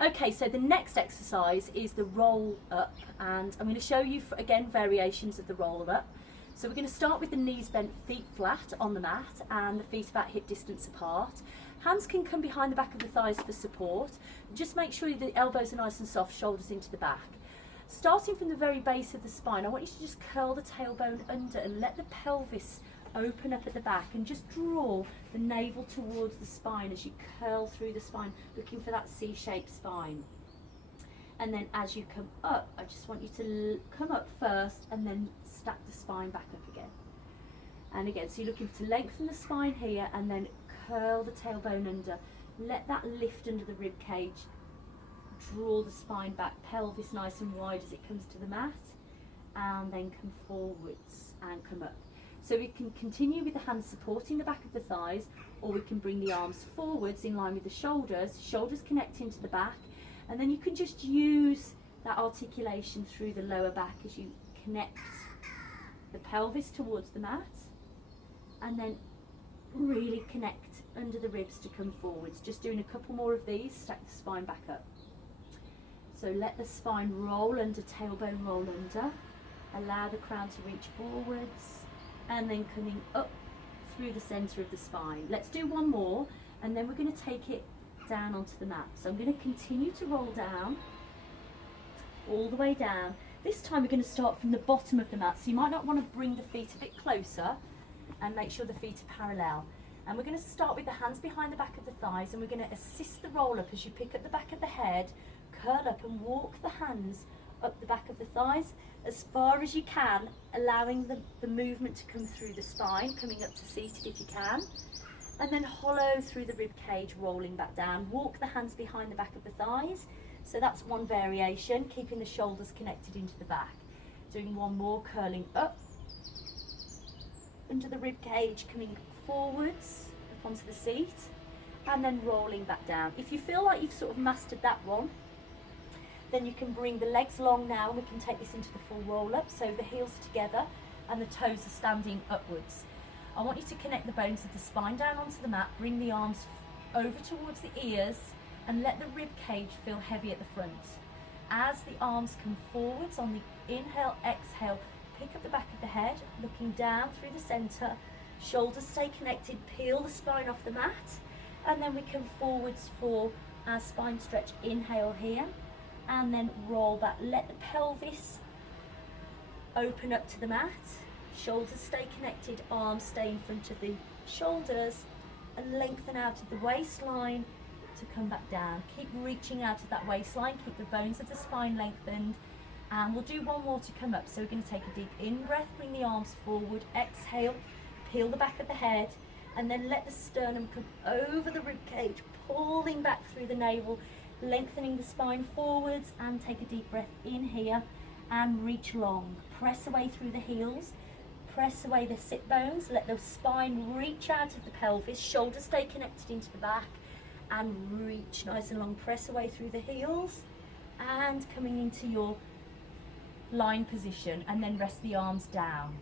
Okay, so the next exercise is the roll up, and I'm going to show you again variations of the roll up. So we're going to start with the knees bent, feet flat on the mat, and the feet about hip distance apart. Hands can come behind the back of the thighs for support. Just make sure the elbows are nice and soft, shoulders into the back. Starting from the very base of the spine, I want you to just curl the tailbone under and let the pelvis open up at the back, and just draw the navel towards the spine as you curl through the spine, looking for that C-shaped spine. And then as you come up, I just want you to come up first and then stack the spine back up again. And again, so you're looking to lengthen the spine here and then curl the tailbone under. Let that lift under the rib cage. Draw the spine back, pelvis nice and wide as it comes to the mat, and then come forwards and come up. So we can continue with the hands supporting the back of the thighs, or we can bring the arms forwards in line with the shoulders, shoulders connecting to the back, and then you can just use that articulation through the lower back as you connect the pelvis towards the mat, and then really connect under the ribs to come forwards. Just doing a couple more of these, stack the spine back up. So let the spine roll under, tailbone roll under, allow the crown to reach forwards, and then coming up through the centre of the spine. Let's do one more, and then we're going to take it down onto the mat. So I'm going to continue to roll down, all the way down. This time we're going to start from the bottom of the mat, so you might not want to bring the feet a bit closer and make sure the feet are parallel. And we're going to start with the hands behind the back of the thighs, and we're going to assist the roll up as you pick up the back of the head, curl up and walk the hands up the back of the thighs as far as you can, allowing the movement to come through the spine, coming up to seated if you can, and then hollow through the rib cage, rolling back down. Walk the hands behind the back of the thighs. So that's one variation, keeping the shoulders connected into the back. Doing one more, curling up under the rib cage, coming forwards up onto the seat, and then rolling back down. If you feel like you've sort of mastered that one, then you can bring the legs long now, and we can take this into the full roll up. So the heels are together and the toes are standing upwards. I want you to connect the bones of the spine down onto the mat, bring the arms over towards the ears, and let the rib cage feel heavy at the front. As the arms come forwards on the inhale, exhale, pick up the back of the head, looking down through the centre, shoulders stay connected, peel the spine off the mat, and then we come forwards for our spine stretch. Inhale here, and then roll back. Let the pelvis open up to the mat, shoulders stay connected, arms stay in front of the shoulders, and lengthen out of the waistline to come back down. Keep reaching out of that waistline, keep the bones of the spine lengthened, and we'll do one more to come up. So we're going to take a deep in breath, bring the arms forward, exhale, peel the back of the head, and then let the sternum come over the rib cage, pulling back through the navel, lengthening the spine forwards, and take a deep breath in here and reach long. Press away through the heels, press away the sit bones, let the spine reach out of the pelvis, shoulders stay connected into the back, and reach nice and long. Press away through the heels and coming into your lying position, and then rest the arms down.